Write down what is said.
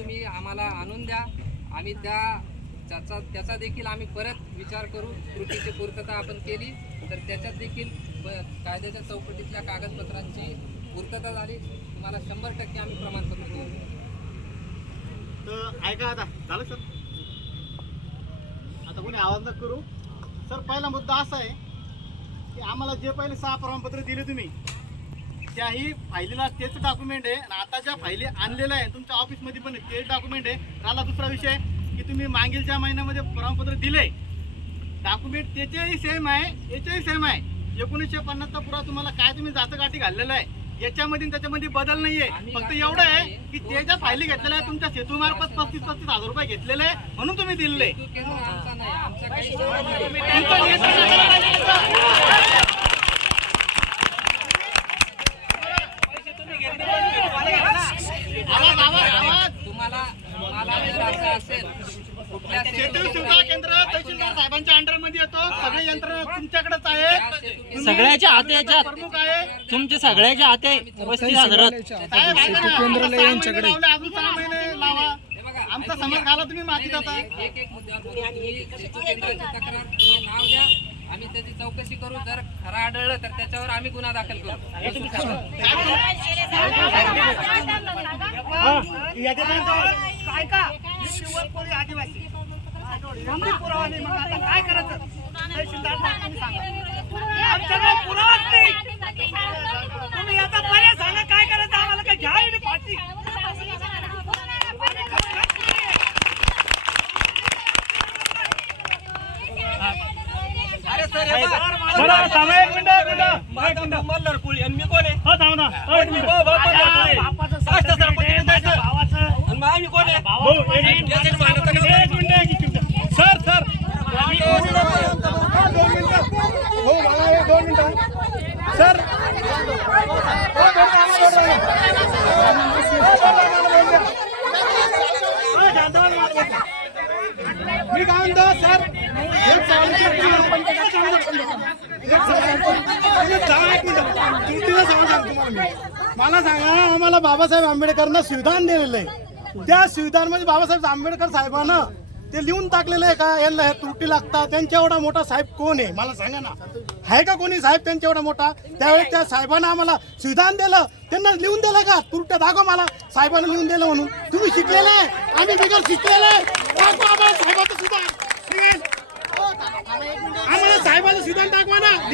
तुम्ही आम्हाला आणून द्या. आम्ही त्या त्याचा त्याचा देखील आम्ही परत विचार करू. त्रुटीची पूर्तता आपण केली तर त्याच्यात देखील कायद्याच्या चौकटीतल्या कागदपत्रांची पूर्तता झाली. तुम्हाला शंभर टक्के आम्ही प्रमाणपत्र देऊ. तर ऐका आता झालं सर? आता कोणी आवाज करू. सर पहिला मुद्दा असा आहे की आम्हाला जे पहिले सहा प्रमाणपत्र दिले तुम्ही त्याही फायलीला तेच डॉक्युमेंट आहे आणि आता ज्या फायली आणलेल्या आहे तुमच्या ऑफिसमध्ये पण तेच डॉक्युमेंट आहे. राहिला दुसरा विषय की तुम्ही मागीलच्या महिन्यामध्ये प्रमाणपत्र दिले डॉक्युमेंट त्याचेही सेम आहे याचेही सेम आहे. एकोणीसशे पन्नासचा पुरा तुम्हाला काय तुम्ही जातं गाठी घाललेलं आहे याच्यामध्ये त्याच्यामध्ये बदल नाहीये. फक्त एवढं आहे. की ते ज्या फायली घेतलेल्या आहे तुमच्या सेतूमार्फत पस्तीस पस्तीस हजार रुपये घेतलेले आहे म्हणून तुम्ही दिलेले हेतू केंद्र आमचा नाही आमचा काही संबंध नाही. तुमचं नियंत्रण आवाज आवाज जर असं असेल सेतू सुविधा केंद्र तहसीलदार साहेबांच्या अंडरमध्ये येतो. सगळे यंत्रणा तुमच्याकडेच आहे. सगळ्याच्या हाती याच्यात प्रमुख आहे. तुमचे सगळ्याच्या हाते हजारात सहा महिने लावले, अजून सहा महिने लावा. हे आमचा समाज. घाला तुम्ही माती जाता. एक एक मुद्द्यावर बोलू. तुम्ही सेतू केंद्राची तक्रार. तुम्ही नाव द्या. आम्ही त्याची चौकशी करू. जर खरं आढळलं तर त्याच्यावर आम्ही गुन्हा दाखल करू. हे तुम्ही सांगा. ऐका कोणी आदिवासी. यांनी पुरावा नाही मग आता काय करायचं? तहसीलदार साहेब तुम्ही सांगा. आमच्याकडे पुरावाच नाही. तुम्ही आता पर्याय सांगा काय करायचं? आम्हाला काय घ्या थांबा एक मिनिटं, एक मिनिटं. माझा मल्हार कोळी आणि मी कोण आहे हो, थांबा ना. हो, एक मिनिटं. भाऊ, भाऊ, मल्हार कोळी. साष्ट सरपंच द्यायचं. आणि मग आम्ही कोण आहे भाऊ, एक मिनिटं. याच्यात भांडण करायचं. एक मिनिटं, एक मिनिटं. सर सर हो, मला दोन मिनिटं. सर मला मी काय म्हणतो सर एक तुम्हाला मला सांगा आम्हाला बाबासाहेब आंबेडकरनं संविधान दिलेलं आहे त्या संविधानमध्ये बाबासाहेब आंबेडकर साहेबांना ते लिहून टाकलेलं आहे का? यांना हे त्रुटी लागतात. त्यांच्या एवढा मोठा साहेब कोण आहे? मला सांगा ना. आहे का कोणी साहेब त्यांच्या एवढा मोठा? त्यावेळेस त्या साहेबांना आम्हाला संविधान दिलं. त्यांना लिहून दिलं का? तुरट्या दाखव मला. साहेबांना लिहून दिलं म्हणून. तुम्ही शिकलेले आहे. आम्ही बिगर शिकलेले आहे. आम्हाला साहेबांचं सुधान आम्हाला साहेबाचं सुधान दाखवा ना.